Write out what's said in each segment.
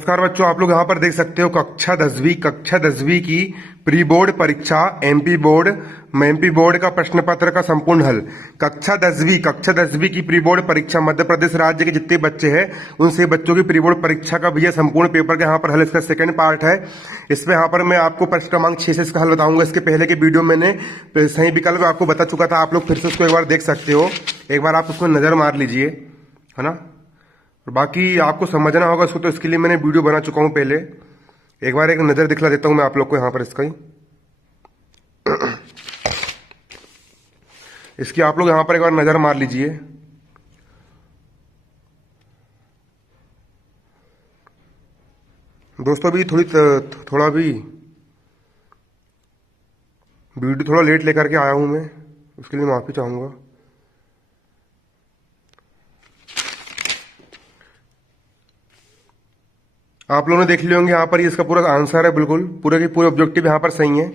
नमस्कार बच्चों, आप लोग यहाँ पर देख सकते हो कक्षा दसवीं की प्री बोर्ड परीक्षा एमपी बोर्ड का प्रश्न पत्र का संपूर्ण हल। कक्षा दसवीं की प्री बोर्ड परीक्षा मध्य प्रदेश राज्य के जितने बच्चे हैं उन सभी बच्चों की प्री बोर्ड परीक्षा का भैया संपूर्ण पेपर का यहाँ पर हल इसका सेकंड पार्ट है। इसमें यहाँ पर मैं आपको प्रश्न क्रमांक 6 से इसका हल बताऊंगा। इसके पहले के वीडियो मैंने सही विकल्प आपको बता चुका था, आप लोग फिर से उसको एक बार देख सकते हो, एक बार आप उसमें नजर मार लीजिए, है ना। और बाकी आपको समझना होगा उसको, तो इसके लिए मैंने वीडियो बना चुका हूं पहले। एक बार एक नज़र दिखला देता हूं मैं आप लोग को यहाँ पर इसका ही। इसकी आप लोग यहाँ पर एक बार नज़र मार लीजिए। दोस्तों अभी थोड़ा भी वीडियो थोड़ा लेट लेकर के आया हूं मैं, उसके लिए माफ़ी चाहूँगा। आप लोगों ने देख लिए होंगे यहाँ पर, ये इसका पूरा आंसर है, बिल्कुल पूरे के पूरे ऑब्जेक्टिव यहाँ पर सही है।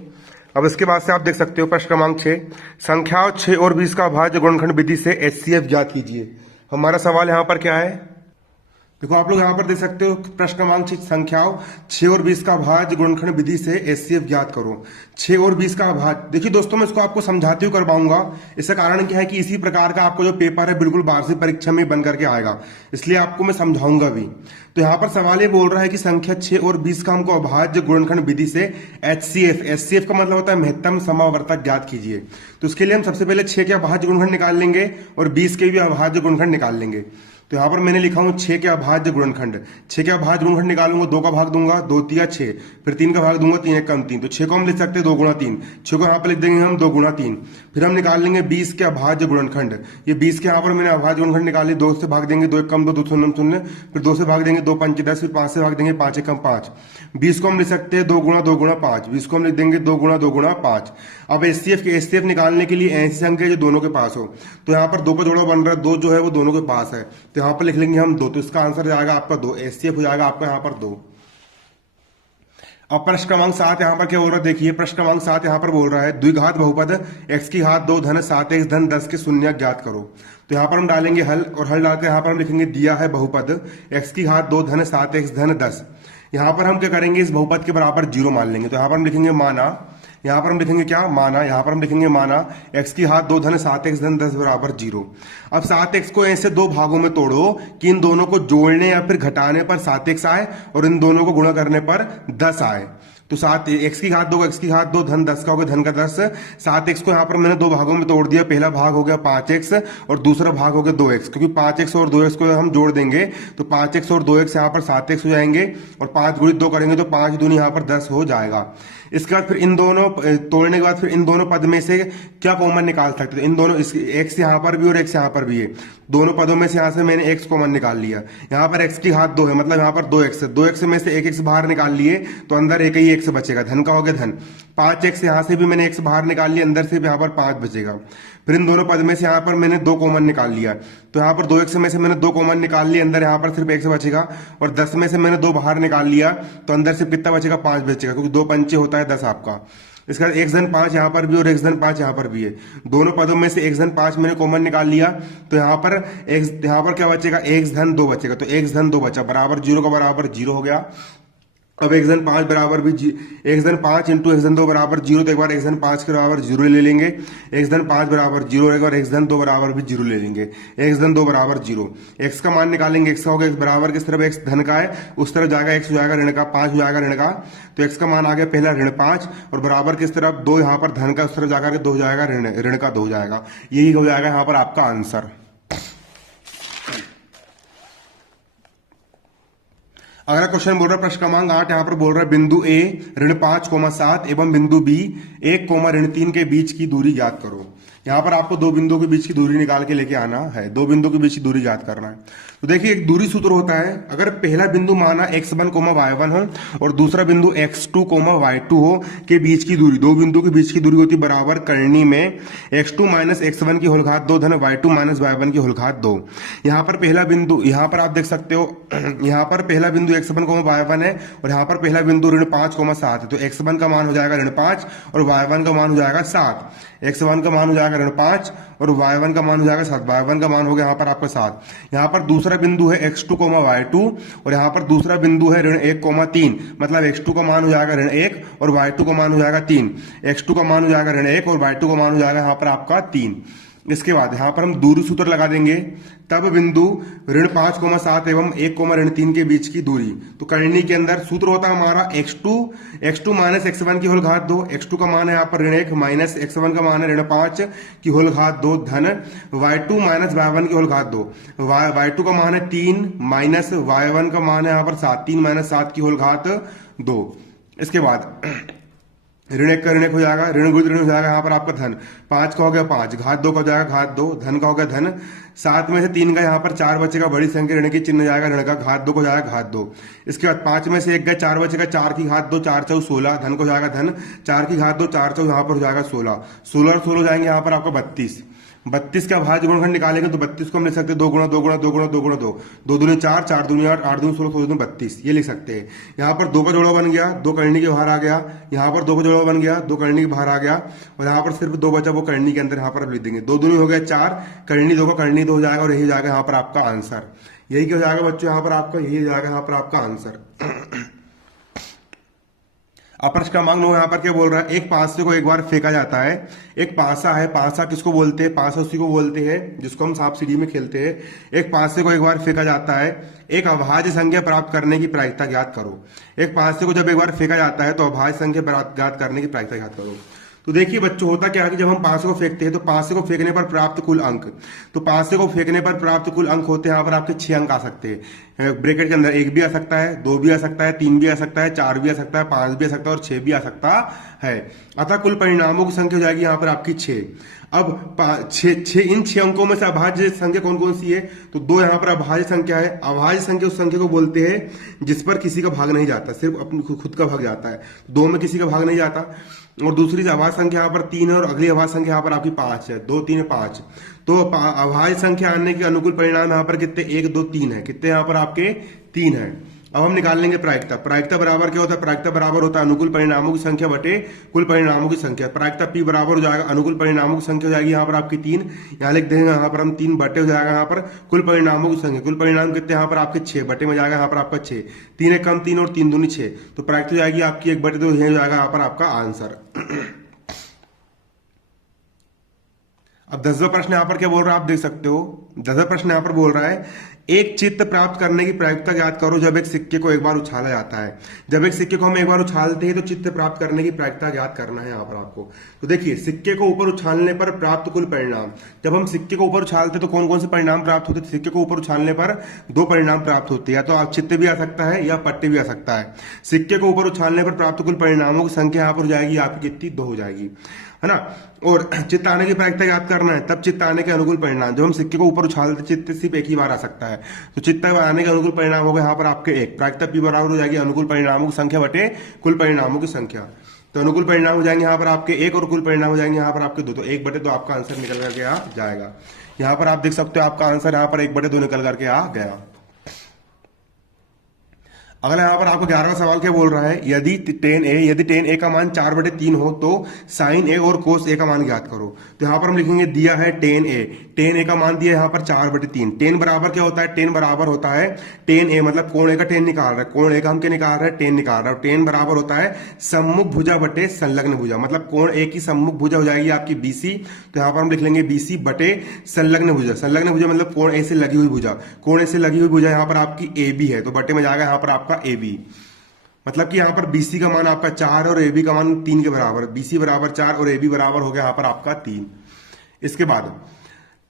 अब इसके बाद से आप देख सकते हो प्रश्न क्रमांक 6, संख्याओं 6 और 20 का भाज्य गुणनखंड विधि से HCF ज्ञात कीजिए। हमारा सवाल यहाँ पर क्या है, देखो आप लोग यहाँ पर देख सकते हो प्रश्न क्रमांक 6, संख्याओं 6 और 20 का भाज्य गुणनखंड विधि से HCF ज्ञात करो। 6 और 20 का भाज्य, देखिए दोस्तों मैं इसको आपको समझाते हुए करवाऊंगा। इसका कारण क्या है कि इसी प्रकार का आपको जो पेपर है बिल्कुल वार्षिक परीक्षा में बन करके आएगा, इसलिए आपको मैं समझाऊंगा भी। तो यहाँ पर सवाल ये बोल रहा है कि संख्या 6 और 20 का हमको अभाज्य गुणनखंड विधि से HCF का मतलब होता है महत्तम समावर्तक ज्ञात कीजिए। तो इसके लिए हम सबसे पहले 6 के अभाज्य गुणनखंड निकाल लेंगे और 20 के भी अभाज्य गुणनखंड निकाल लेंगे। तो यहाँ पर मैंने लिखा हूं 6 के अभाज्य गुणनखंड। 6 के अभाज्य गुणनखंड निकालूंगा, 2 का भाग दूंगा, 2 तिया 6, फिर 3 का भाग दूंगा, 3 एक कम 3। तो 6 को हम लिख सकते हैं 2 गुणा 3, 6 को यहाँ पर लिख देंगे हम 2 गुणा 3। फिर हम निकाल लेंगे 20 के अभाज्य गुणनखंड। ये 20 के यहाँ पर मैंने अभाज्य गुणनखंड निकाली, 2 से भाग देंगे 2 एक कम 2, 2 शून्य शून्य, फिर 2 से भाग देंगे 2 पंच 10, फिर 5 से भाग देंगे 5 एक कम 5। 20 को हम लिख सकते हैं 2 गुणा 5, 20 को हम लिख देंगे 2 गुणा 5। अब HCF निकालने के लिए ऐसी संख्या जो दोनों के पास हो, तो यहाँ पर 2 का जोड़ा बन रहा है, 2 जो है वो दोनों के पास है, तो यहाँ पर लिख लेंगे हम 2। तो इसका आंसर जाएगा आपका 2, HCF हो जाएगा आपका यहाँ पर 2। अब प्रश्न क्रमांक 7 यहाँ पर क्या बोल रहा है, देखिए प्रश्न क्रमांक 7 यहाँ पर बोल रहा है द्विघात बहुपद x की घात 2 धन 7x धन 10 के शून्य ज्ञात करो। तो यहाँ पर हम डालेंगे हल, और हल डालकर यहाँ पर हम लिखेंगे दिया है बहुपद x की घात 2 धन 7x धन 10। यहाँ पर हम क्या करेंगे, इस बहुपद के बराबर 0 मान लेंगे। तो यहाँ पर हम लिखेंगे माना, यहाँ पर हम लिखेंगे क्या, माना, यहाँ पर हम लिखेंगे माना x की घात 2 धन 7x धन 10 बराबर 0। अब 7x को ऐसे 2 भागों में तोड़ो कि इन दोनों को जोड़ने या फिर घटाने पर 7x आए और इन दोनों को गुणा करने पर 10 आए। तो 7x की घात 2 धन 10 का हो गया धन का 10। 7x को यहाँ पर मैंने 2 भागों में तोड़ दिया, पहला भाग हो गया 5x और दूसरा भाग हो गया 2x, क्योंकि 5x और 2x को हम जोड़ देंगे तो 5x और 2x यहाँ पर 7x हो जाएंगे, और 5 गुणित 2 करेंगे तो 5 दूनी यहाँ पर 10 हो जाएगा। इसके बाद फिर इन दोनों तोड़ने के बाद फिर इन दोनों पद में से क्या कॉमन निकाल सकते हैं, इन दोनों x यहाँ पर भी और x यहाँ पर भी है, दोनों पदों में से यहाँ से मैंने x कॉमन निकाल लिया। यहाँ पर x की घात 2 है, मतलब यहाँ पर 2x में से एक x बाहर निकाल लिए तो अंदर एक ही x बचेगा, धन का हो गया धन। 5x यहाँ से भी मैंने x बाहर निकाल लिया, अंदर से भी यहाँ पर 5 बचेगा। फिर इन दोनों पद में से यहाँ पर मैंने 2 कॉमन निकाल लिया, तो यहाँ पर 2x में से मैंने 2 कॉमन निकाल लिया, अंदर यहाँ पर सिर्फ x बचेगा, और 10 में से मैंने 2 बाहर निकाल लिया तो अंदर से कितना बचेगा, 5 बचेगा, क्योंकि 2 पंचे होता है 10 आपका। इसका x धन 5 यहाँ पर भी और x धन 5 यहाँ पर भी है, दोनों पदों में से x धन 5 मैंने कॉमन निकाल लिया, तो यहाँ पर क्या बचेगा, x धन 2 बचेगा। तो x धन 2 बचा, बराबर 0 का बराबर 0 हो गया। अब x धन 5 बराबर भी x धन 5 इंटू x धन 2 बराबर 0, तो एक बार x धन 5 के बराबर 0 ले लेंगे, x धन 5 बराबर 0, एक बार x धन 2 बराबर भी 0 ले लेंगे, x धन 2 बराबर 0। x का मान निकालेंगे, x का होगा x बराबर किस तरफ x धन का है उस तरफ जाएगा, x हो जाएगा ऋण का, 5 हो जाएगा ऋण का, तो x का मान आ गया पहला ऋण 5, और बराबर किस तरफ 2 यहाँ पर धन का, उस तरफ जाकर 2 हो जाएगा ऋण का 2 हो जाएगा। यही हो जाएगा यहाँ पर आपका आंसर। अगला क्वेश्चन बोल रहा है प्रश्न क्रमांक 8, यहाँ पर बोल रहा है बिंदु A ऋण 5,7 एवं बिंदु B 1, ऋण 3 के बीच की दूरी ज्ञात करो। यहाँ पर आपको 2 बिंदुओं के बीच की दूरी निकाल के लेके आना है, 2 बिंदुओं के बीच की दूरी ज्ञात करना है। तो देखिए एक दूरी सूत्र होता है, अगर पहला बिंदु माना x1, y1 हो और दूसरा बिंदु x2, y2 हो के बीच की दूरी, 2 बिंदुओं के बीच की दूरी होती बराबर करनी में x2 माइनस x1 की होल घात 2 धन y2 माइनस y1 की होल घात 2। यहाँ पर पहला बिंदु, यहाँ पर आप देख सकते हो, यहाँ पर पहला बिंदु x1, y1 है और यहाँ पर पहला बिंदु ऋण 5,7 है, तो x1 का मान हो जाएगा ऋण 5 और y1 का मान हो जाएगा 7। x1 का मान हो जाएगा ऋण 5 और y1 का मान हो जाएगा 7। y1 का मान हो गया यहाँ पर आपका 7। यहाँ पर दूसरा बिंदु है x2, y2 और यहाँ पर दूसरा बिंदु है ऋण 1, 3। मतलब x2 का मान हो जाएगा ऋण 1 और y2 का मान हो जाएगा 3। x2 का मान हो जाएगा ऋण 1 और y2 का मान हो जाएगा यहाँ पर आपका 3। इसके बाद यहाँ पर हम दूरी सूत्र लगा देंगे। तब बिंदु ऋण 5, 7 एवं 1, ऋण 3 के बीच की दूरी। तो करनी के अंदर सूत्र होता है हमारा x2 माइनस x1 की होल घात 2। x2 का मान है यहाँ पर ऋण 1 माइनस x1 का मान है ऋण 5 की होल घात 2 धन y2 माइनस y1 की होल घात 2। y2 का मान है 3 माइनस y1 का मान है यहाँ पर 7। 3 माइनस 7 की होल घात 2। इसके बाद ऋण 1 का ऋण 1 हो जाएगा, ऋण गुणित ऋण हो जाएगा यहाँ पर आपका धन। 5 का हो गया 5, घात 2 का हो जाएगा घात 2, धन का हो गया धन। 7 में से 3 का यहाँ पर 4 बचेगा, बड़ी संख्या ऋण की चिन्ह हो जाएगा ऋण का, घात 2 को जाएगा घात 2। इसके बाद 5 में से 1 गया 4 बचेगा, 4 की घात 2, 4 4 16, धन को हो जाएगा धन। 4 की घात 2, 4 4 यहाँ पर हो जाएगा 16। 16 और 16 जाएंगे यहाँ पर आपका 32। 32 का भाज्य गुणनखंड निकालेंगे तो 32 को हम लिख सकते हैं 2 गुणा 2 गुणा 2 गुणा 2 गुणा 2, 2 दूनी 4, 4 दूनी 8, 8 दूनी 16, 16 दूनी 32, ये लिख सकते हैं। यहाँ पर 2 का जोड़ा बन गया, 2 करनी के बाहर आ गया। यहाँ पर 2 का जोड़ा बन गया, 2 करनी के बाहर आ गया और यहाँ पर सिर्फ 2 बचा, वो करनी के अंदर यहाँ पर लिख देंगे। 2 दूनी हो गया 4, करनी 2 का करनी 2 हो जाएगा और यही हो जाएगा यहाँ पर आपका आंसर। यही क्या हो जाएगा बच्चों यहाँ पर आपका, यही हो जाएगा यहाँ पर आपका आंसर। अब प्रश्न क्रमांक 9 यहाँ पर क्या बोल रहा है, एक पासे को एक बार फेंका जाता है। एक पासा है, पासा किसको बोलते हैं, पासा उसी को बोलते हैं जिसको हम सांप सीढ़ी में खेलते हैं। एक पासे को एक बार फेंका जाता है, एक अभाज्य संख्या प्राप्त करने की प्रायिकता ज्ञात करो। एक पासे को जब एक बार फेंका जाता है तो अभाज्य संख्या ज्ञात करने की प्रायिकता ज्ञात करो। तो देखिए बच्चों, होता क्या है कि जब हम पासे को फेंकते हैं तो पासे को फेंकने पर प्राप्त कुल अंक, तो पासे को फेंकने पर प्राप्त कुल अंक होते हैं यहाँ पर आपके 6 अंक आ सकते हैं। ब्रैकेट के अंदर 1 भी आ सकता है, 2 भी आ सकता है, 3 भी आ सकता है, 4 भी आ सकता है, 5 भी आ सकता है और 6 भी आ सकता है। अतः कुल परिणामों की संख्या हो जाएगी यहाँ पर आपकी 6। अब इन 6 अंकों में से अभाज्य संख्या कौन कौन सी है, तो 2 यहाँ पर अभाज्य संख्या है। अभाज्य संख्या उस संख्या को बोलते हैं जिस पर किसी का भाग नहीं जाता, सिर्फ अपनी खुद का भाग जाता है। 2 में किसी का भाग नहीं जाता। और दूसरी अभाज्य संख्या यहाँ पर 3 है और अगली अभाज्य संख्या यहाँ पर आपकी 5 है। 2 3 5, तो अभाज्य संख्या आने के अनुकूल परिणाम यहाँ पर कितने, 1 2 3 है। कितने यहाँ पर आपके 3 है। अब हम निकाल लेंगे प्रायिकता। प्रायिकता बराबर क्या होता है, प्रायिकता बराबर होता है अनुकूल परिणामों की संख्या बटे कुल परिणामों की संख्या। प्रायिकता P बराबर हो जाएगा अनुकूल परिणामों की संख्या हो जाएगी यहाँ पर आपकी 3, यहाँ लिख देंगे यहाँ पर हम 3 बटे हो जाएगा यहाँ पर कुल परिणामों की संख्या। कुल परिणाम कितने यहाँ पर आपके 6 बटे में जाएगा यहाँ पर आपका 6। 3 एक कम 3 और 3 दूनी 6, तो प्रायिकता हो जाएगी आपकी 1 बटे 2, यही हो जाएगा यहाँ पर आपका आंसर। अब 10वां प्रश्न यहाँ पर क्या बोल रहा है आप देख सकते हो। 10वां प्रश्न यहाँ पर बोल रहा है, एक चित्त प्राप्त करने की प्रायिकता ज्ञात करो जब एक सिक्के को एक बार उछाला जाता है। जब एक सिक्के को हम एक बार उछालते हैं तो चित्त प्राप्त करने की प्रायिकता ज्ञात करना है यहाँ पर आपको। तो देखिए, सिक्के को ऊपर उछालने पर प्राप्त कुल परिणाम। जब हम सिक्के को ऊपर उछालते तो कौन कौन से परिणाम प्राप्त होते हैं, सिक्के को ऊपर उछालने पर 2 परिणाम प्राप्त होते हैं, या तो आप चित्त भी आ सकता है या पट्टे भी आ सकता है। सिक्के को ऊपर उछालने पर प्राप्त कुल परिणामों की संख्या यहाँ पर हो जाएगी आपकी कितनी, 2 हो जाएगी, है ना। और चित्त आने की प्रायिकता याद करना है, तब चित्त आने के अनुकूल परिणाम। जब हम सिक्के को ऊपर उछालते चित्त सिर्फ एक ही बार आ सकता है, तो चित्त आने के अनुकूल परिणाम होगा यहाँ पर आपके 1। प्रायिकता P बराबर हो जाएगी अनुकूल परिणामों की संख्या बटे कुल परिणामों की संख्या। तो अनुकूल परिणाम हो जाएंगे यहाँ पर आपके 1 और कुल परिणाम हो जाएंगे यहाँ पर आपके 2, तो 1 बटे 2 आपका आंसर निकल करके आ जाएगा। यहाँ पर आप देख सकते हो आपका आंसर यहाँ पर 1 बटे 2 निकल करके आ गया। अगला यहाँ पर आपको 11वां सवाल क्या बोल रहा है, यदि tan a का मान 4/3 हो तो sin a और cos a का मान ज्ञात करो। तो यहाँ पर हम लिखेंगे, दिया है tan a का मान दिया यहाँ पर 4/3। tan बराबर क्या होता है, tan बराबर होता है tan a, मतलब कोण a का tan निकाल रहा है, कोण a का हम क्या निकाल रहे हैं, tan निकाल रहा है। tan बराबर होता है सम्मुख भुजा बटे संलग्न भुजा, मतलब कोण a की सम्मुख भुजा हो जाएगी आपकी BC। तो यहाँ पर हम लिख लेंगे BC बटे संलग्न भुजा। संलग्न भुजा मतलब कोण a से लगी हुई भुजा, कोण a से लगी हुई भुजा यहाँ पर आपकी AB है, तो बटे में जाएगा यहाँ पर आपका AB। मतलब कि यहाँ पर BC का मान आपका 4 और AB का मान 3 के बराबर। BC बराबर 4 और AB बराबर हो गया यहाँ पर आपका 3। इसके बाद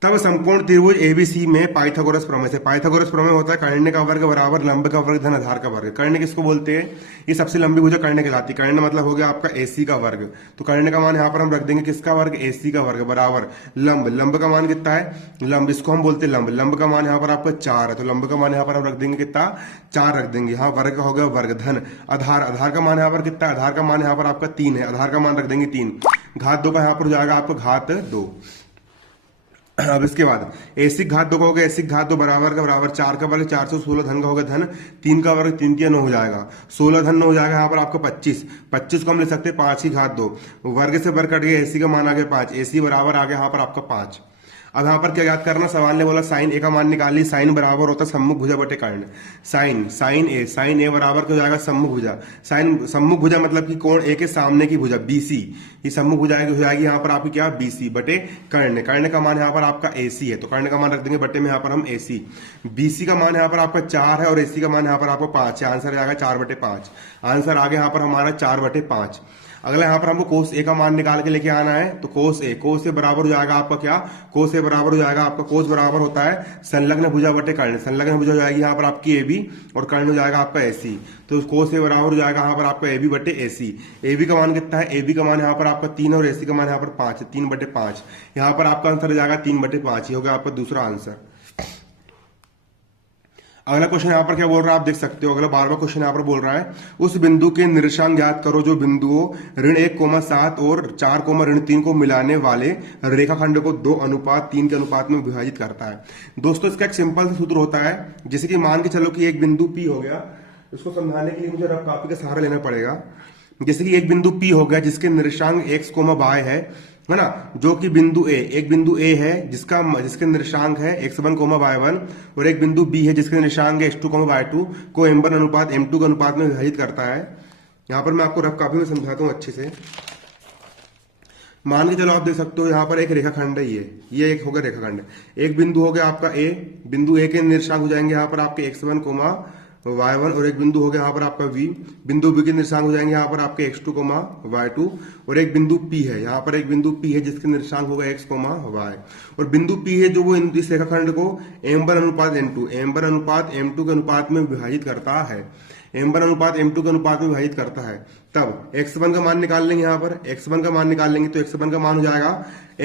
तब समकोण त्रिभुज ABC में पाइथागोरस प्रमेय से, पाइथागोरस प्रमेय होता है कर्ण का वर्ग बराबर लंब का वर्ग धन आधार का वर्ग। कर्ण किसको बोलते हैं, ये सबसे लंबी भुजा कर्ण कहलाती है। कर्ण मतलब हो गया आपका AC का वर्ग, तो कर्ण का मान यहाँ पर हम रख देंगे किसका वर्ग, AC का वर्ग बराबर लंब। लंब का मान कितना है, लंब, इसको हम बोलते हैं लंब। लंब का मान यहाँ पर आपका 4 है, तो लंब का मान यहाँ पर हम रख देंगे कितना, 4 रख देंगे। यहाँ वर्ग का हो गया वर्ग धन आधार, आधार का मान यहाँ पर कितना, आधार का मान यहाँ पर आपका 3 है, आधार का मान रख देंगे 3। घात 2 का यहाँ पर हो जाएगा आपको घात 2। अब इसके बाद एसी घात 2 का हो गया एसी घात 2 बराबर का बराबर 4 का वर्ग 416 धन का हो गया धन 3 का वर्ग 3 9 हो जाएगा 16 धन 9 हो जाएगा यहाँ पर आपका 25 को हम ले सकते हैं 5 की घात 2 वर्ग से वर्ग कट गया एसी का मान आ गया 5 एसी बराबर आ गया यहाँ पर आपका 5। अब यहाँ पर क्या याद करना सवाल ने बोला साइन ए का मान निकाल ली साइन बराबर होता है सम्मुख भुजा बटे कर्ण साइन ए बराबर क्या हो जाएगा सम्मुख भुजा सम्मुख भुजा मतलब कि कोण ए के सामने की भुजा बीसी ये सम्मुख भुजा हो जाएगी यहाँ पर आपकी क्या बीसी बटे कर्ण का मान यहाँ पर आपका एसी है तो कर्ण का मान रख देंगे बटे में यहाँ पर हम एसी बीसी का मान यहाँ पर आपका 4 है और एसी का मान यहाँ पर आपको 5 है आंसर आएगा 4/5 आंसर आगे यहाँ पर हमारा 4/5। अगला यहाँ पर हमको कोस ए का मान निकाल के लेके आना है तो कोस ए बराबर हो जाएगा आपका क्या कोस ए बराबर हो जाएगा आपका कोस बराबर होता है संलग्न भुजा बटे कर्ण संलग्न भुजा हो जाएगी यहाँ पर आपकी ए बी और कर्ण हो जाएगा आपका एसी तो कोस ए बराबर हो जाएगा यहाँ पर आपका ए बी बटे एसी ए बी का मान कितना है ए बी का मान यहाँ पर आपका 3 और एसी का मान यहाँ पर 5 है 3/5 यहाँ पर आपका आंसर हो जाएगा 3/5 ये होगा आपका दूसरा आंसर। अगला क्वेश्चन यहाँ पर क्या बोल रहा है आप देख सकते हो अगला 12वां क्वेश्चन यहाँ पर बोल रहा है उस बिंदु के निर्देशांक ज्ञात करो जो बिंदुओं ऋण 1,7 और 4,3 को मिलाने वाले रेखाखंड को 2:3 के अनुपात में विभाजित करता है। दोस्तों इसका एक सिंपल सा सूत्र होता है जैसे कि मान के चलो कि एक बिंदु P हो गया इसको समझाने के लिए मुझे रफ कॉपी का सहारा लेना पड़ेगा। जैसे कि एक बिंदु P हो गया जिसके निर्देशांक x, y है ना जो कि एक बिंदु A है जिसके निर्देशांक है x1, y1 और एक बिंदु B है जिसके निर्देशांक है x2, y2 को m1 अनुपात m2 के अनुपात में विभाजित करता है। यहां पर मैं आपको रफ कॉपी में समझाता हूं अच्छे से। मान के चलो आप देख सकते हो यहाँ पर एक रेखाखंड है ये एक होगा रेखाखंड एक बिंदु हो गया आपका A बिंदु A के निर्देशांक हो जाएंगे यहाँ पर आपके x1, y1 और एक बिंदु हो गया यहाँ पर आपका V बिंदु B के निर्देशांक हो जाएंगे यहाँ पर आपके x2, y2 और एक बिंदु P है यहाँ पर एक बिंदु P है जिसके निर्देशांक होगा x, y और बिंदु P है जो वो इस रेखाखंड को m1 अनुपात m2 के अनुपात में विभाजित करता है m1 अनुपात m2 के अनुपात में विभाजित करता है। तब x1 का मान निकाल लेंगे यहाँ पर x1 का मान निकाल लेंगे तो x1 का मान हो जाएगा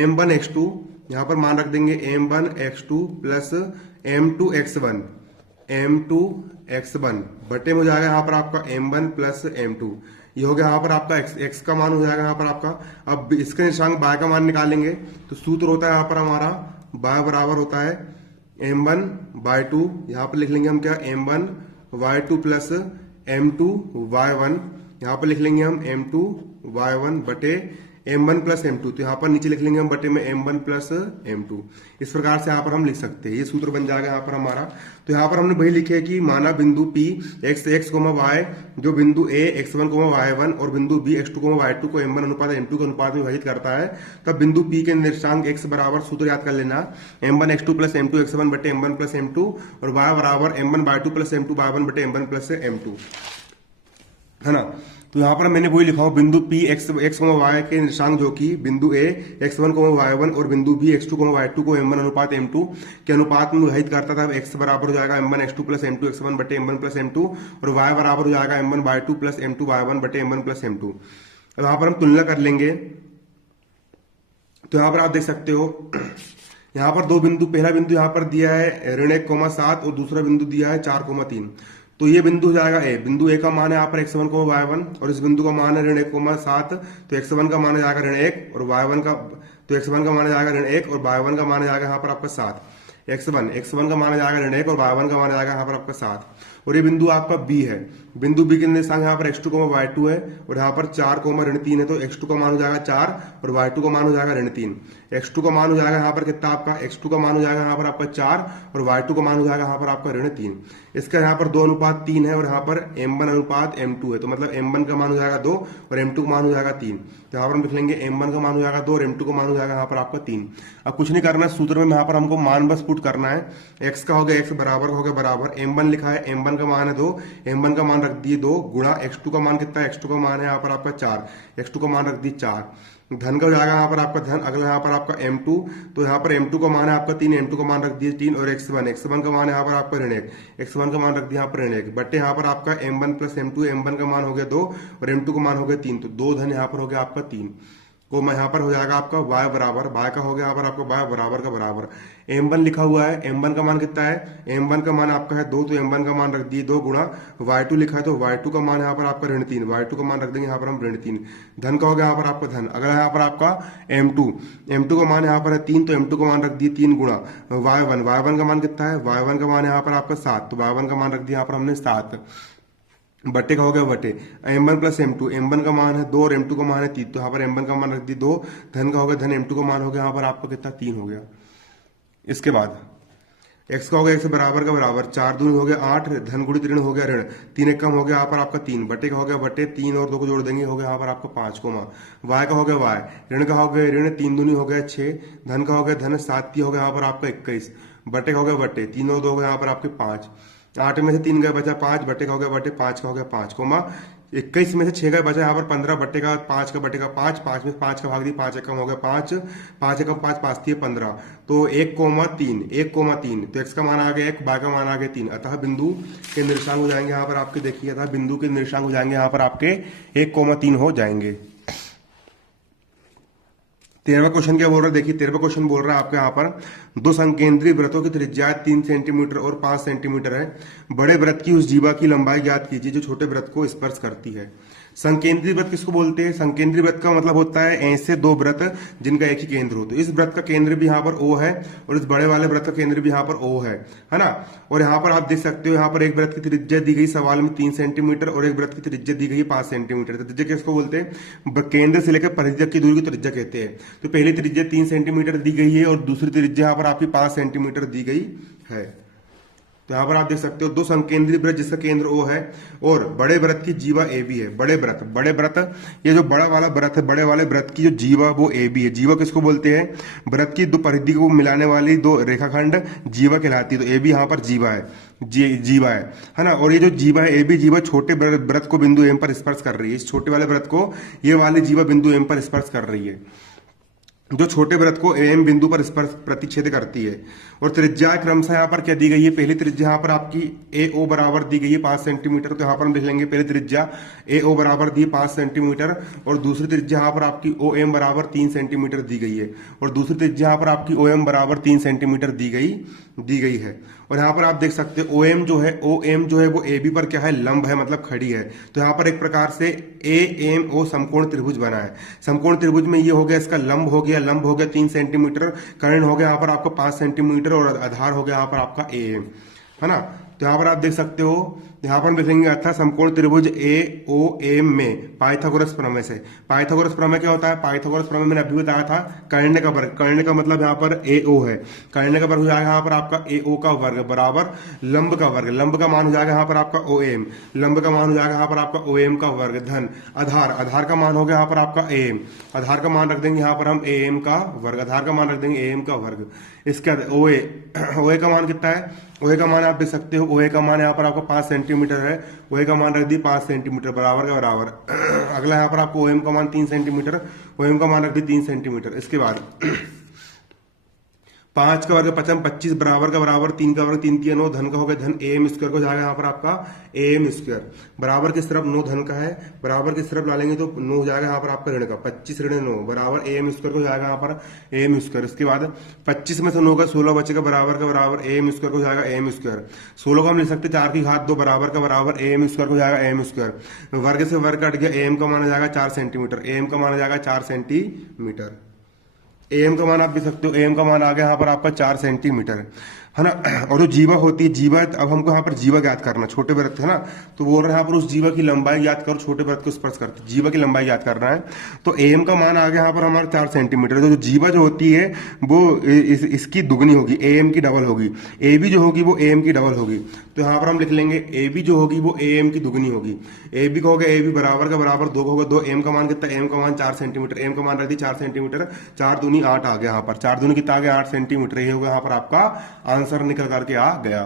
m1 x2 यहाँ पर मान रख देंगे m1 x2 plus m2 x1 बटे में हो जाएगा यहाँ पर आपका m1 प्लस m2 ये हो गया यहाँ पर आपका x का मान हो जाएगा यहाँ पर आपका। अब इसके निर्देशांक y का मान निकालेंगे तो सूत्र होता है यहाँ पर हमारा y बराबर होता है m1/2 यहाँ पर लिख लेंगे हम क्या m1y2 प्लस m2y1 यहाँ पर लिख लेंगे हम m2y1 बटे m1 प्लस m2 तो यहाँ पर नीचे लिख लेंगे हम बटे में m1 प्लस m2 इस प्रकार से यहाँ पर हम लिख सकते हैं ये सूत्र बन जाएगा यहाँ पर हमारा। तो यहाँ पर हमने वही लिखे है कि माना बिंदु P x, y जो बिंदु A x1, y1 और बिंदु B x2, y2 को m1 अनुपात m2 के अनुपात में विभाजित करता है तब बिंदु P के निर्देशांक x बराबर सूत्र याद कर लेना m1 x2 plus m2 x1 बटे m1 प्लस m2 और y बराबर m1 y2 plus m2 y1 बटे m1 प्लस m2 है ना। तो यहाँ पर मैंने वही लिखा हूँ बिंदु P x, y के निर्देशांक जो कि बिंदु A x1, y1 और बिंदु B x2, y2 को m1 अनुपात m2 के अनुपात में विभाजित करता था। x बराबर हो जाएगा m1 x2 plus m2 x1 बटे m1 प्लस m2 और y बराबर हो जाएगा m1 y2 plus m2 y1 बटे m1 प्लस m2। अब यहाँ पर हम तुलना कर लेंगे तो यहाँ पर आप देख सकते हो यहाँ पर दो बिंदु पहला बिंदु यहाँ पर दिया है ऋण 1,7 और दूसरा बिंदु दिया है 4,3 तो ये बिंदु हो जाएगा ए बिंदु ए का मान है यहाँ पर x1, y1 और इस बिंदु का मान है ऋण 1,7 तो x1 का मान हो जाएगा ऋण 1 और y1 का तो x1 का मान हो जाएगा ऋण 1 और y1 का मान हो जाएगा यहाँ पर आपका 7 x1 का मान हो जाएगा ऋण 1 और y1 का मान हो जाएगा यहाँ पर आपका 7 और ये बिंदु आपका B है बिंदु B के निर्देशांक यहाँ पर x2, y2 है और यहाँ पर 4,3 है तो x2 का मान हो जाएगा 4 और y2 का मान हो जाएगा ऋण 3 x2 का मान हो जाएगा यहाँ पर कितना आपका x2 का मान हो जाएगा यहाँ पर आपका 4 और y2 का मान हो जाएगा यहाँ पर आपका ऋण 3 इसका यहाँ पर 2:3 है और यहाँ पर m1 अनुपात m2 है तो मतलब m1 का मान हो जाएगा 2 और m2 का मान हो जाएगा 3 तो यहाँ पर हम लिख लेंगे m1 का मान हो जाएगा 2 और m2 का मान हो जाएगा यहाँ पर आपका 3। अब कुछ नहीं करना सूत्र में यहाँ पर हमको मान बस पुट करना है x का हो गया x बराबर का हो गया बराबर m1 लिखा है m1 का मान है 2 m1 का मान रख दिए 2 गुणा x2 का मान कितना है x2 का मान है यहाँ पर आपका 4 x2 का मान रख दिए 4 धन का हो जाएगा यहाँ पर आपका धन अगला यहाँ पर आपका m2 तो यहाँ पर m2 का मान है आपका 3 m2 का मान रख दिए 3 और x1 का मान है यहाँ पर आपका ऋण 1 x1 का मान रख दिया यहाँ पर ऋण 1 बटे यहाँ पर आपका m1 प्लस m2 m1 का मान हो गया 2 और m2 का मान हो गया 3 तो 2 धन यहाँ पर हो गया आपका 3 कोमा यहाँ पर हो जाएगा आपका y बराबर, y का हो गया यहाँ पर आपका y बराबर का बराबर m1 लिखा हुआ है, m1 का मान कितना है, m1 का मान आपका है 2, तो m1 का मान रख दिए 2 गुणा y2 लिखा है, तो y2 का मान यहाँ पर आपका ऋण 3, y2 का मान रख देंगे यहाँ पर हम ऋण 3, धन का हो गया यहाँ पर आपका धन। अगला यहाँ पर आपका m2 का मान यहाँ पर है 3, तो m2 का मान रख दिए 3 गुणा y1 का मान कितना है, y1 का मान यहाँ पर आपका 7, तो y1 का मान रख दिया यहाँ पर हमने 7, बट्टे का हो गया बटे m1 प्लस m2, m1 का मान है 2 और m2 का मान है 3, तो यहाँ पर m1 का मान रख दी 2, धन का हो गया धन, m2 का मान हो गया यहाँ पर आपका कितना 3 हो गया। इसके बाद x का हो गया x बराबर का बराबर, 4 दूनी हो गया 8, धन गुणित ऋण हो गया ऋण, 3 एक कम हो गया यहाँ पर आपका 3, बटे का हो गया बटे 3 और 2 को जोड़ देंगे हो गया यहाँ पर आपका 5 कोमा, y का हो गया y, ऋण का हो गया ऋण, 3 दूनी हो गया 6, धन का हो गया धन, 7 हो गया यहाँ पर आपका 21, बटे का हो गया बटे 3 और 2 हो गया यहाँ पर आपके 5, 8 में से 3 गए बचा 5, बटे का हो गया बटे 5 का हो गया 5 कोमा, 21 में से 6 गए बचा यहाँ पर 15, बटे का 5 का बटे का 5, 5 में 5 का भाग दी 5 एकम हो गया 5, 5 एकम 5 5 थी 15, तो 1,3, 1,3, तो x का मान आ गया 1, y का मान आ गया 3, अतः बिंदु के निर्देशांक हो जाएंगे यहाँ पर आपके, देखिए अतः बिंदु के निर्देशांक हो जाएंगे यहाँ पर आपके 1,3 हो जाएंगे। 13वां क्वेश्चन क्या बोल रहा है, देखिए 13वां क्वेश्चन बोल रहा है आपके यहाँ पर दो संकेंद्रीय वृत्तों की त्रिज्या 3 सेंटीमीटर और 5 सेंटीमीटर है, बड़े वृत्त की उस जीवा की लंबाई ज्ञात कीजिए जो छोटे वृत्त को स्पर्श करती है। संकेंद्रीय वृत्त किसको बोलते हैं, संकेंद्रीय वृत्त का मतलब होता है ऐसे दो वृत्त जिनका एक ही केंद्र हो, तो इस वृत्त का केंद्र भी यहाँ पर O है और इस बड़े वाले वृत्त का केंद्र भी यहाँ पर O है ना। और यहाँ पर आप देख सकते हो यहाँ पर एक वृत्त की त्रिज्या दी गई सवाल में 3 सेंटीमीटर और एक वृत्त की त्रिज्या दी गई 5 सेंटीमीटर। तो त्रिज्या किसको बोलते हैं, केंद्र से लेकर परिधि तक की दूरी को त्रिज्या कहते हैं। तो पहली त्रिज्या 3 सेंटीमीटर दी गई है और दूसरी त्रिज्या यहाँ पर आपकी 5 सेंटीमीटर दी गई है। तो यहाँ पर आप देख सकते हो दो संकेंद्रीय वृत्त जिसका केंद्र O है और बड़े वृत्त की जीवा AB है। बड़े वृत्त ये जो बड़ा वाला वृत्त है, बड़े वाले वृत्त की जो जीवा वो AB है। जीवा किसको बोलते हैं, वृत्त की दो परिधि को मिलाने वाली दो रेखाखंड जीवा कहलाती है। तो AB यहाँ पर जीवा है, जीवा है ना। और ये जो जीवा है AB जीवा छोटे वृत्त को बिंदु M पर स्पर्श कर रही है। इस छोटे वाले वृत्त को ये वाली जीवा बिंदु M पर स्पर्श कर रही है, जो छोटे वृत्त को AM बिंदु पर स्पर्श प्रतिच्छेद करती है। और त्रिज्या क्रमशः यहाँ पर क्या दी गई है, पहली त्रिज्या यहाँ पर आपकी AO बराबर दी गई है 5 सेंटीमीटर। तो यहाँ पर हम देख लेंगे पहली त्रिज्या AO बराबर दी 5 सेंटीमीटर और दूसरी त्रिज्या यहाँ पर आपकी OM बराबर 3 सेंटीमीटर दी गई है और दूसरी त्रिज्या यहाँ पर आपकी OM बराबर 3 सेंटीमीटर दी गई है। और यहाँ पर आप देख सकते हो OM जो है वो AB पर क्या है, लंब है, मतलब खड़ी है। तो यहाँ पर एक प्रकार से AMO समकोण त्रिभुज बना है। समकोण त्रिभुज में ये हो गया, इसका लंब हो गया 3 सेंटीमीटर, कर्ण हो गया यहाँ पर आपका 5 सेंटीमीटर और आधार हो गया यहाँ पर आपका AM, है ना। तो यहाँ पर आप देख सकते हो, यहाँ पर हम देखेंगे अर्थात समकोण त्रिभुज AOM में पाइथागोरस प्रमेय से। पाइथागोरस प्रमेय क्या होता है, पाइथागोरस प्रमेय मैंने अभी बताया था, कर्ण का वर्ग। कर्ण का मतलब यहाँ पर AO है, कर्ण का वर्ग हो जाएगा यहाँ पर आपका AO का वर्ग बराबर लंब का वर्ग। लंब का मान हो जाएगा यहाँ पर आपका OM, लंब का मान हो जाएगा यहाँ पर आपका OM का वर्ग धन आधार का मान हो गया यहाँ पर आपका AM, आधार का मान रख देंगे यहाँ पर हम AM का वर्ग, आधार का मान रख देंगे AM का वर्ग। इसके बाद OA का मान कितना है, OA का मान आप देख सकते हो, OA का मान यहाँ पर आपको 5 सेंटीमीटर है, OA का मान रख दी 5 सेंटीमीटर बराबर का बराबर। अगला यहाँ पर आपको OM का मान 3 सेंटीमीटर, OM का मान रख दी 3 सेंटीमीटर। इसके बाद 5 का वर्ग 5 25 बराबर का बराबर 3 का वर्ग 3 3 9, धन का हो गया धन, AM स्क्वायर को जाएगा यहाँ पर आपका AM स्क्वायर, बराबर किस तरफ 9 धन का है, बराबर किस तरफ डालेंगे तो 9 हो जाएगा यहाँ पर आपका ऋण का, 25 ऋण 9 बराबर AM स्क्वायर को जाएगा यहाँ पर AM स्क्वायर। इसके बाद 25 में से 9 का 16 बचेगा बराबर का बराबर AM स्क्वायर को जाएगा AM स्क्वायर। 16 को हम लिख सकते 4 की घात 2 बराबर का बराबर AM स्क्वायर को जाएगा AM स्क्वायर। वर्ग से वर्ग कट गया, AM का माना जाएगा 4 सेंटीमीटर, AM का माना जाएगा 4 सेंटीमीटर। AM का मान आप देख सकते हो, AM का मान आ गया यहाँ पर आपका 4 सेंटीमीटर, है ना। और जो जीवा होती है, जीवा, अब हमको यहाँ पर जीवा ज्ञात करना, छोटे वृत्त है ना, तो बोल रहे हैं यहाँ पर उस जीवा की लंबाई ज्ञात करो, छोटे वृत्त को स्पर्श करते, जीवा की लंबाई ज्ञात करना है। तो AM का मान आ गया यहाँ पर हमारा 4 सेंटीमीटर। तो जो जीवा जो होती है वो इसकी दुगनी होगी, AM की डबल होगी। AB जो होगी वो AM की डबल होगी। तो यहाँ पर हम लिख लेंगे AB जो होगी वो AM की दुगनी होगी। AB का हो गया AB बराबर का बराबर 2 का होगा 2, M का मान कितना, M का मान 4 सेंटीमीटर, M का मान रख दी 4 सेंटीमीटर, 4 दूनी 8 आ गया यहाँ पर, 4 दूनी कितना आ गया 8 सेंटीमीटर। ये होगा यहाँ पर आपका आंसर निकल करके आ गया।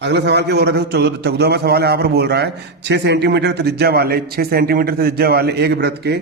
अगला सवाल क्या बोल रहा था, 14वां सवाल यहाँ पर बोल रहा है 6 सेंटीमीटर त्रिज्या वाले एक वृत्त के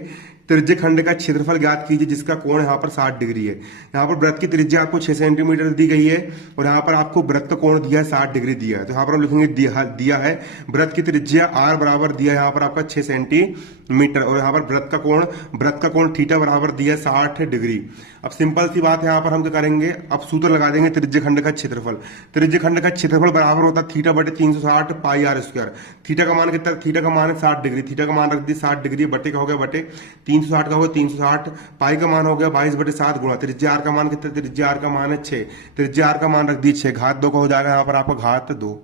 त्रिज्य खंड का क्षेत्रफल ज्ञात कीजिए जिसका कोण यहाँ पर 60 डिग्री है। यहाँ पर वृत्त की त्रिज्या आपको 6 सेंटीमीटर दी गई है और यहाँ पर आपको वृत्त का कोण दिया है 60 डिग्री दिया है। तो यहाँ पर हम लिखेंगे दिया है वृत्त की त्रिज्या r बराबर दिया है यहाँ पर आपका 6 सेंटीमीटर और यहाँ पर वृत्त का कोण थीटा बराबर दिया है 60 डिग्री। अब सिंपल सी बात है, यहाँ पर हम क्या करेंगे, अब सूत्र लगा देंगे त्रिज्य खंड का क्षेत्रफल। त्रिज्य खंड का क्षेत्रफल बराबर होता है थीटा बटे 360 पाई r स्क्वायर। थीटा का मान कितना, थीटा का मान है 60 डिग्री, थीटा का मान रख दी 60 डिग्री, बटे का हो गया बटे 360 का होगा 360, पाई का मान हो गया 22 बटे 7 गुणा त्रिज्या r का मान कितना, त्रिज्या r का मान है 6, त्रिज्या r का मान रख दी 6, घात 2 का हो जाएगा यहाँ पर आपका घात 2।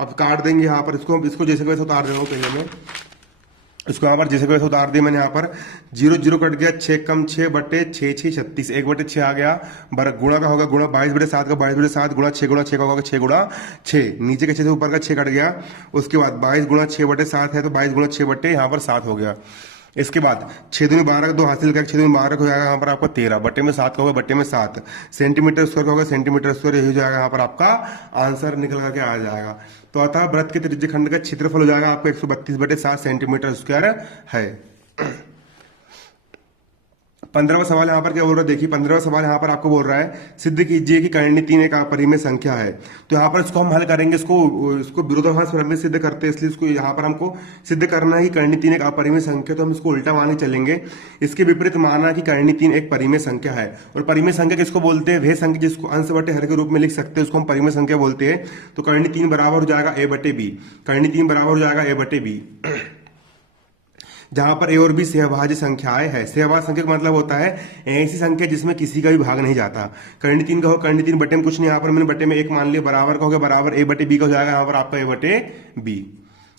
अब काट देंगे यहाँ पर इसको जैसे वैसे उतार दे रहा हूँ पहले में, इसको यहाँ पर जैसे वैसे उतार दिया मैंने। यहाँ पर 0 0 कट गया, 6 कम 6 बटे 6 6 36, 1 बटे 6 आ गया, गुणा का होगा गुणा 22 बटे 7 का 22 बटे 7 गुणा 6 का होगा 6 गुणा 6, नीचे के 6 से ऊपर का 6 कट गया। उसके बाद 22 गुणा 6 बटे 7 है तो 22 गुणा 6 बटे यहाँ पर 7 हो गया। इसके बाद 6 दूनी 12 2 हासिल करके 6 दूनी 12 हो जाएगा यहाँ पर आपका 13 बटे में 7 का होगा बटे में 7 सेंटीमीटर स्क्वायर का होगा सेंटीमीटर स्क्वायर, यही हो जाएगा यहाँ पर आपका आंसर निकल करके आ जाएगा। तो अतः वृत्त के त्रिज्य खंड का क्षेत्रफल हो जाएगा आपको 132 बटे 7 सेंटीमीटर स्क्वायर है। 15वां सवाल यहाँ पर क्या बोल रहा है, देखिए 15वां सवाल यहाँ पर आपको बोल रहा है सिद्ध कीजिए कि कर्ण 3 एक अपरिमेय संख्या है। तो यहाँ पर इसको हम हल करेंगे, इसको विरोधाभास प्रमेय सिद्ध करते हैं, इसलिए इसको यहाँ पर हमको सिद्ध करना है कि कर्ण 3 एक अपरिमेय संख्या, तो हम इसको उल्टा मान के चलेंगे। इसके विपरीत मानना कि कर्ण 3 एक परिमेय संख्या है। और परिमेय संख्या किसको बोलते हैं, वह संख्या जिसको अंश बटे हर के रूप में लिख सकते हैं उसको हम परिमेय संख्या बोलते हैं। तो कर्ण 3 बराबर हो जाएगा a बटे बी, कर्ण 3 बराबर हो जाएगा a बटे बी, जहां पर ए और बी सहभाज्य संख्याएं है। सहभाज्य संख्या का मतलब होता है ऐसी संख्या जिसमें किसी का भी भाग नहीं जाता। कर्ण 3 का हो, कर्ण 3 बटे में कुछ नहीं, यहाँ पर मैंने बटे में 1 मान लिया, बराबर का हो गया बराबर a बटे बी का हो जाएगा यहाँ पर आपका a बटे बी।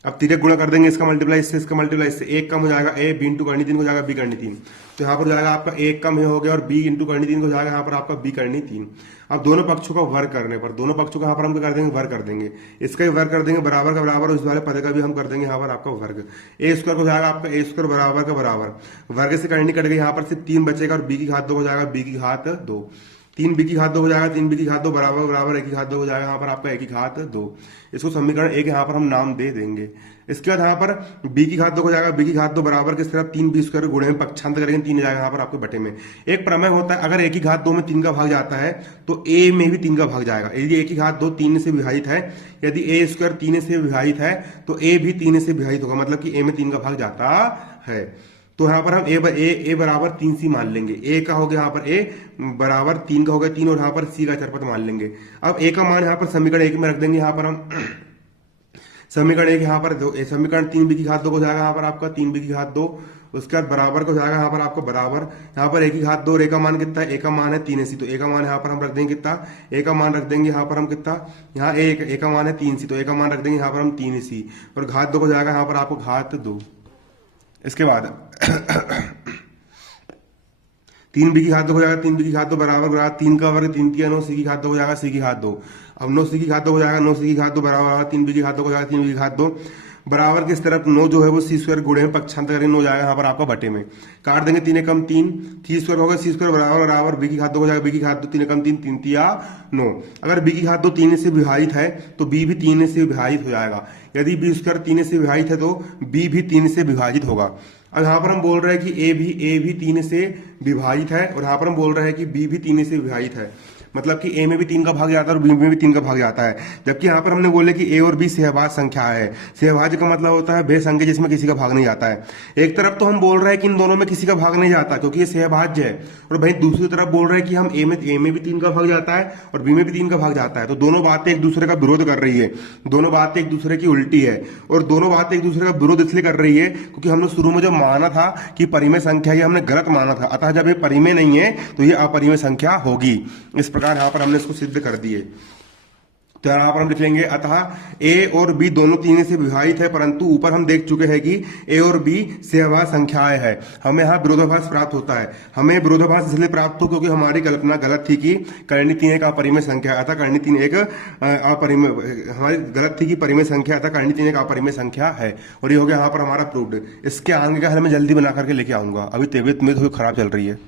अब तिरक गुणा कर देंगे, इसका मल्टीप्लाई इससे, इसका मल्टीप्लाई इससे, 1 कम हो जाएगा a b इंटू कर्ण 3 हो जाएगा b कर्ण 3। तो यहाँ पर हो जाएगा आपका 1 कम हो गया और b इंटू कर्ण 3 हो जाएगा यहाँ पर आपका b कर्ण 3। अब दोनों पक्षों का वर्ग करने पर, दोनों पक्षों का यहाँ पर हम क्या कर देंगे, वर्ग कर देंगे, इसका भी वर्ग कर देंगे, बराबर का बराबर, उस वाले पद का भी हम कर देंगे यहाँ पर आपका वर्ग। ए स्क्वायर हो जाएगा आपका a स्क्वायर बराबर का बराबर, वर्ग से करनी कट गई, यहाँ पर सिर्फ 3 बचेगा और b की घात 2 हो जाएगा b की घात 2, 3 b की घात 2 हो जाएगा, 3 b की घात 2 बराबर बराबर 1 की घात 2 हो जाएगा यहाँ पर आपका 1 की घात 2। इसको समीकरण 1 यहाँ पर हम नाम दे देंगे। इसके बाद यहाँ पर b की घात 2 हो जाएगा, b की घात 2 बराबर किस तरह 3b स्क्वायर गुणे में पक्षांत करेंगे 3 हो जाएगा यहाँ पर आपके बटे में। एक प्रमेय होता है, अगर a की घात 2 में 3 का भाग जाता है तो a में भी 3 का भाग जाएगा। यदि a की घात 2 3 से विभाजित है, यदि a स्क्वायर 3 से विभाजित है तो a भी 3 से विभाजित होगा, मतलब कि a में 3 का भाग जाता है। तो यहाँ पर हम a बराबर 3 सी मान लेंगे, a का हो गया यहाँ पर a बराबर 3 का हो गया 3 और यहाँ पर c का चरपट मान लेंगे। अब a का मान यहाँ पर समीकरण 1 में रख देंगे, यहाँ पर हम समीकरण 1 यहाँ पर समीकरण 3b की घात 2 हो जाएगा यहाँ पर आपका 3b की घात 2, उसके बाद बराबर को जाएगा यहाँ पर आपको बराबर, यहाँ पर a की घात 2 और a का मान कितना है, a का मान है 3c, तो a का मान यहाँ पर हम रख देंगे कितना, a का मान रख देंगे यहाँ पर हम कितना, यहाँ a का मान है 3c, तो a का मान रख देंगे यहाँ पर हम 3c और घात 2 को जाएगा यहाँ पर आपको घात 2। इसके बाद 3b की घात 2 हो जाएगा, 3b की घात 2 बराबर 3 का वर्ग 3 3 9 c की घात 2 हो जाएगा c की घात 2। अब 9 c की घात 2 हो जाएगा, 9 c की घात 2 बराबर 3b की घात 2 हो जाएगा, 3b की घात 2 बराबर किस तरफ 9 जो है वो c स्क्वायर गुणे में पक्षांत करेंगे, 9 जाएगा यहाँ पर आपका बटे में, काट देंगे 3 कम 3, c स्क्वायर होगा, c स्क्वायर बराबर बराबर b की घात 2 हो जाएगा, b की घात 2 3 कम 3 3 तिया 9। अगर b की घात 2 3 से विभाजित है तो b भी 3 से विभाजित हो जाएगा, यदि b स्क्वायर 3 से विभाजित है तो b भी 3 से विभाजित होगा। अब यहाँ पर हम बोल रहे हैं कि a भी 3 से विभाजित है और यहाँ पर हम बोल रहे हैं कि b भी 3 से विभाजित है, मतलब कि a में भी 3 का भाग जाता है और b में भी 3 का भाग जाता है। जबकि यहाँ पर हमने बोले कि a और b सहभाज्य संख्या है। सहभाज्य का मतलब होता है वह संख्या जिसमें किसी का भाग नहीं जाता है। एक तरफ तो हम बोल रहे हैं कि इन दोनों में किसी का भाग नहीं जाता क्योंकि ये सहभाज्य है, और भाई दूसरी तरफ बोल रहे हैं कि हम a में भी 3 का भाग जाता है और b में भी 3 का भाग जाता है। तो दोनों बातें एक दूसरे का विरोध कर रही है, दोनों बातें एक दूसरे की उल्टी है, और दोनों बातें एक दूसरे का विरोध इसलिए कर रही है क्योंकि हमने शुरू में जो माना था कि परिमेय संख्या, ये हमने गलत माना था। अतः जब ये परिमेय नहीं है तो ये अपरिमेय संख्या होगी। इस प्रकार यहाँ पर हमने इसको सिद्ध कर दिए। तो यहाँ पर हम लिख लेंगे अतः a और b दोनों 3 से विभाजित है, परंतु ऊपर हम देख चुके हैं कि a और b सहभाज्य संख्याएं हैं। हमें यहाँ विरोधाभास प्राप्त होता है। हमें विरोधाभास इसलिए प्राप्त हो क्योंकि हमारी कल्पना गलत थी कि कर्ण 3 एक अपरिमेय संख्या, अतः कर्ण 3 एक अपरिमेय, हमारी गलत थी कि परिमेय संख्या, अतः कर्ण 3 एक अपरिमेय संख्या है। और ये हो गया यहाँ पर हमारा प्रूव्ड। इसके आगे का हल मैं जल्दी बना करके लेके आऊंगा, अभी तबीयत में थोड़ी खराब चल रही है।